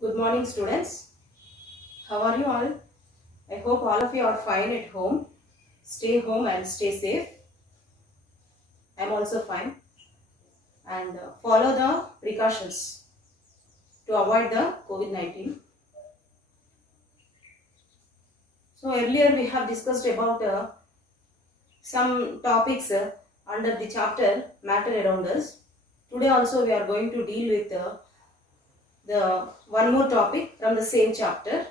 Good morning, students. How are you all? I hope all of you are fine at home. Stay home and stay safe. I'm also fine. And follow the precautions to avoid the COVID-19. So earlier we have discussed about some topics under the chapter Matter Around Us. Today also we are going to deal with the one more topic from the same chapter.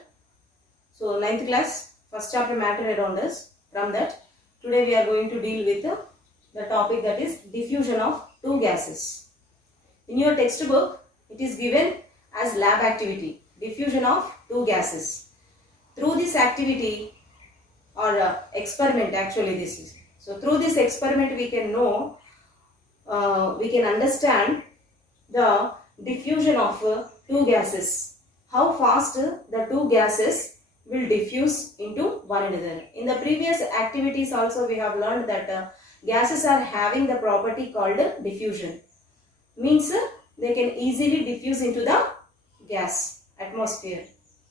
So ninth class, first chapter Matter Around Us. From that, today we are going to deal with the topic that is diffusion of two gases. In your textbook, it is given as lab activity, diffusion of two gases. Through this activity or experiment, actually this is. So through this experiment we can know, we can understand the diffusion of two gases. How fast the two gases will diffuse into one another. In the previous activities also we have learned that gases are having the property called diffusion. Means they can easily diffuse into the gas atmosphere.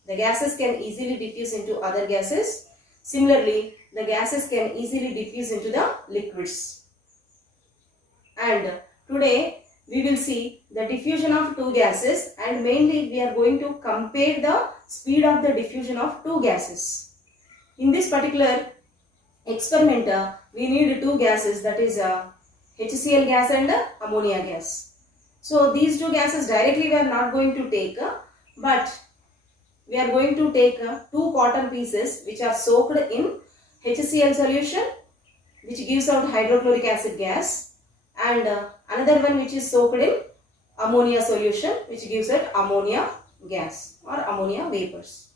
The gases can easily diffuse into other gases. Similarly, the gases can easily diffuse into the liquids. And today we will see the diffusion of two gases, and mainly we are going to compare the speed of the diffusion of two gases. In this particular experiment, we need two gases, that is HCl gas and ammonia gas. So these two gases directly we are not going to take, but we are going to take two cotton pieces which are soaked in HCl solution, which gives out hydrochloric acid gas, and another one which is soaked in ammonia solution, which gives out ammonia gas or ammonia vapors.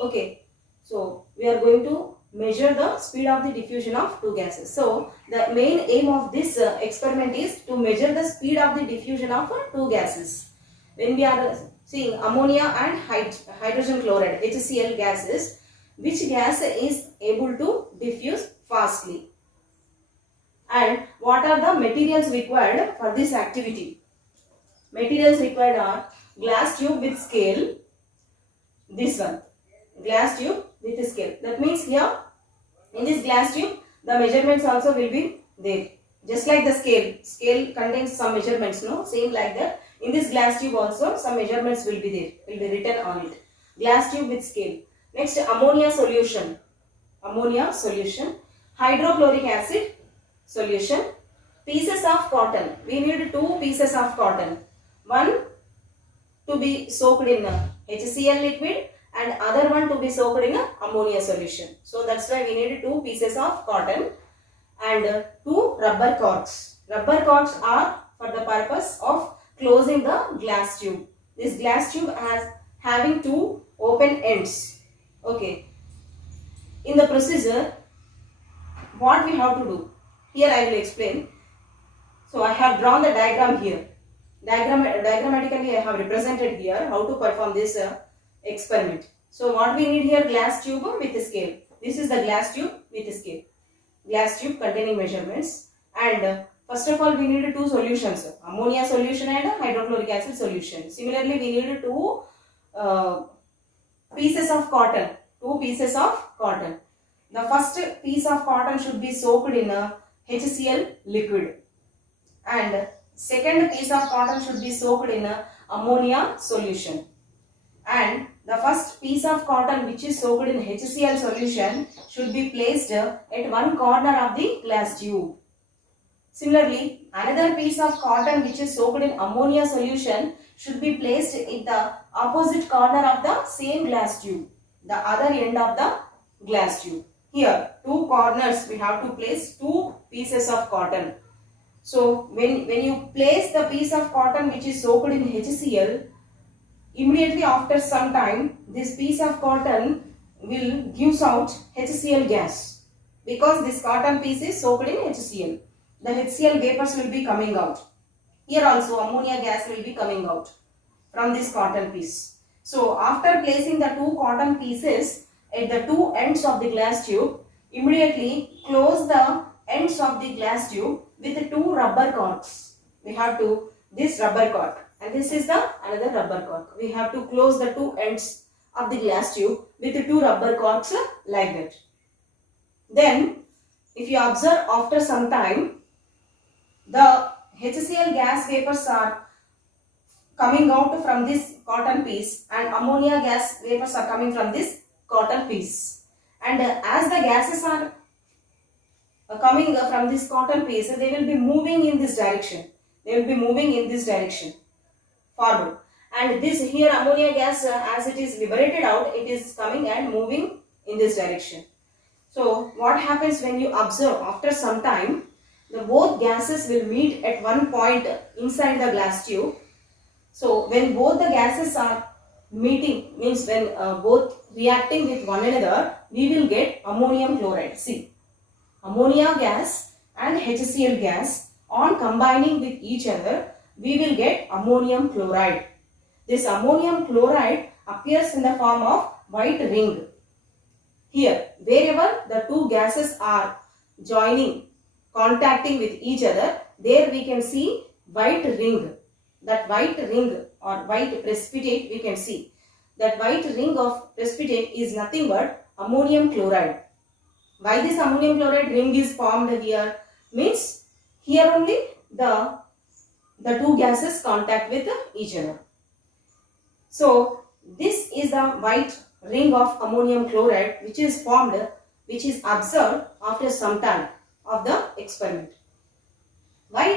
Okay, so we are going to measure the speed of the diffusion of two gases. So the main aim of this experiment is to measure the speed of the diffusion of two gases. When we are seeing ammonia and hydrogen chloride, HCl gases, which gas is able to diffuse fastly, and what are the materials required for this activity. Materials required are glass tube with scale, this one, glass tube with scale. That means here in this glass tube the measurements also will be there, just like the scale contains some measurements, no, same like that in this glass tube also some measurements will be there, will be written on it. Glass tube with scale. Next, ammonia solution, hydrochloric acid solution, pieces of cotton. We need two pieces of cotton, one to be soaked in HCl liquid and other one to be soaked in ammonia solution. So that's why we need two pieces of cotton and two rubber corks. Rubber corks are for the purpose of closing the glass tube. This glass tube has having two open ends. Okay. In the procedure, what we have to do? Here I will explain. So I have drawn the diagram here. Diagrammatically I have represented here how to perform this experiment. So what we need here, glass tube with scale. This is the glass tube with scale. Glass tube containing measurements, and first of all we need two solutions, ammonia solution and hydrochloric acid solution. Similarly we need two pieces of cotton. The first piece of cotton should be soaked in HCl liquid, and second piece of cotton should be soaked in ammonia solution. And the first piece of cotton which is soaked in HCl solution should be placed at one corner of the glass tube. Similarly, another piece of cotton which is soaked in ammonia solution should be placed in the opposite corner of the same glass tube, the other end of the glass tube. Here, two corners we have to place two pieces of cotton. So when you place the piece of cotton which is soaked in HCl, immediately after some time this piece of cotton will give out HCl gas, because this cotton piece is soaked in HCl. The HCl vapors will be coming out. Here also ammonia gas will be coming out from this cotton piece. So after placing the two cotton pieces at the two ends of the glass tube, immediately close the ends of the glass tube with two rubber corks. We have to this rubber cork. and this is the another rubber cork. We have to close the two ends of the glass tube with the two rubber corks like that. Then if you observe, after some time the HCl gas vapors are coming out from this cotton piece and ammonia gas vapors are coming from this cotton piece. And as the gases are coming from this cotton piece, they will be moving in this direction. They will be moving in this direction forward. And this here ammonia gas, as it is liberated out, it is coming and moving in this direction. So what happens when you observe, after some time, the both gases will meet at one point inside the glass tube. So when both the gases are meeting, means when both reacting with one another, we will get ammonium chloride. See, ammonia gas and HCl gas on combining with each other, we will get ammonium chloride. This ammonium chloride appears in the form of white ring. Here, wherever the two gases are joining, contacting with each other, there we can see white ring. That white ring or white precipitate we can see. That white ring of precipitate is nothing but ammonium chloride. Why this ammonium chloride ring is formed here? Means here only the two gases contact with each other. So this is the white ring of ammonium chloride which is formed, which is observed after some time of the experiment. Why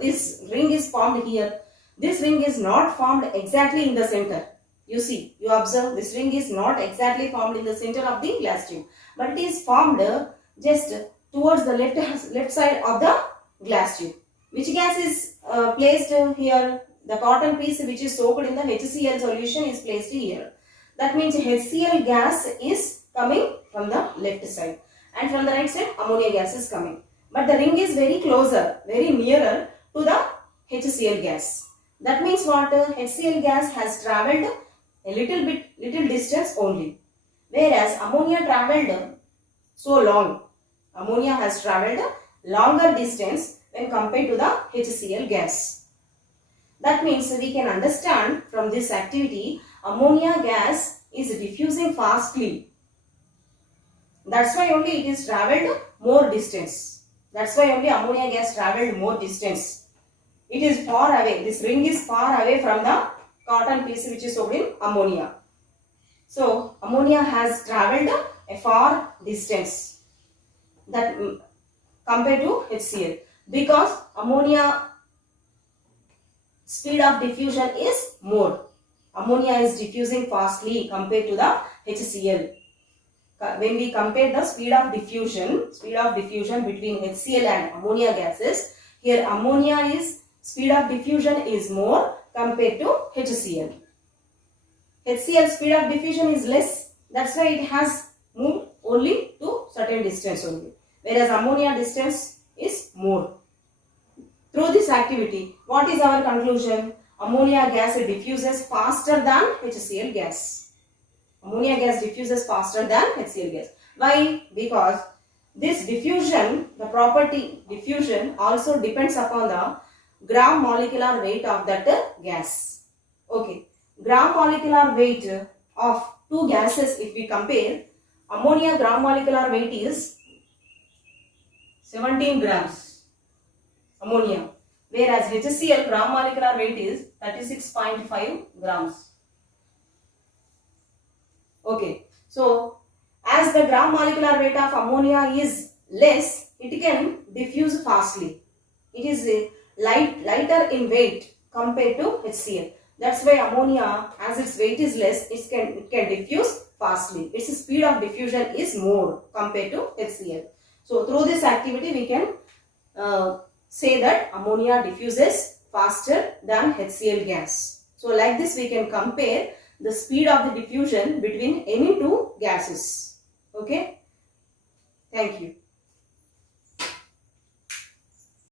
this ring is formed here? This ring is not formed exactly in the center. You see, you observe, this ring is not exactly formed in the center of the glass tube, but it is formed just towards the left side of the glass tube. Which gas is placed here? The cotton piece which is soaked in the HCl solution is placed here. That means HCl gas is coming from the left side, and from the right side ammonia gas is coming. But the ring is very closer, very nearer to the HCl gas. That means what? HCl gas has travelled a little distance only, whereas ammonia travelled so long. Ammonia has travelled longer distance when compared to the HCl gas. That means we can understand from this activity, ammonia gas is diffusing fastly. That's why only it is travelled more distance. That's why only ammonia gas travelled more distance. It is far away. This ring is far away from the cotton piece which is soaked in ammonia. So ammonia has travelled a far distance that compared to HCl, because ammonia speed of diffusion is more. Ammonia is diffusing fastly compared to the HCl. When we compare the speed of diffusion between HCl and ammonia gases, here ammonia is speed of diffusion is more compared to HCl. HCl speed of diffusion is less. That's why it has moved only to certain distance only, whereas ammonia distance is more. Through this activity, what is our conclusion? Ammonia gas diffuses faster than HCl gas. Ammonia gas diffuses faster than HCl gas. Why? Because this diffusion, the property diffusion also depends upon the gram molecular weight of that gas. Okay, gram molecular weight of two gases, if we compare, ammonia gram molecular weight is 17 grams. Ammonia, whereas HCl gram molecular weight is 36.5 grams. Okay, so as the gram molecular weight of ammonia is less, it can diffuse fastly. It is lighter in weight compared to HCl. That's why ammonia, as its weight is less, it can diffuse fastly. Its speed of diffusion is more compared to HCl. So through this activity we can say that ammonia diffuses faster than HCl gas. So like this we can compare the speed of the diffusion between any two gases. Okay. Thank you.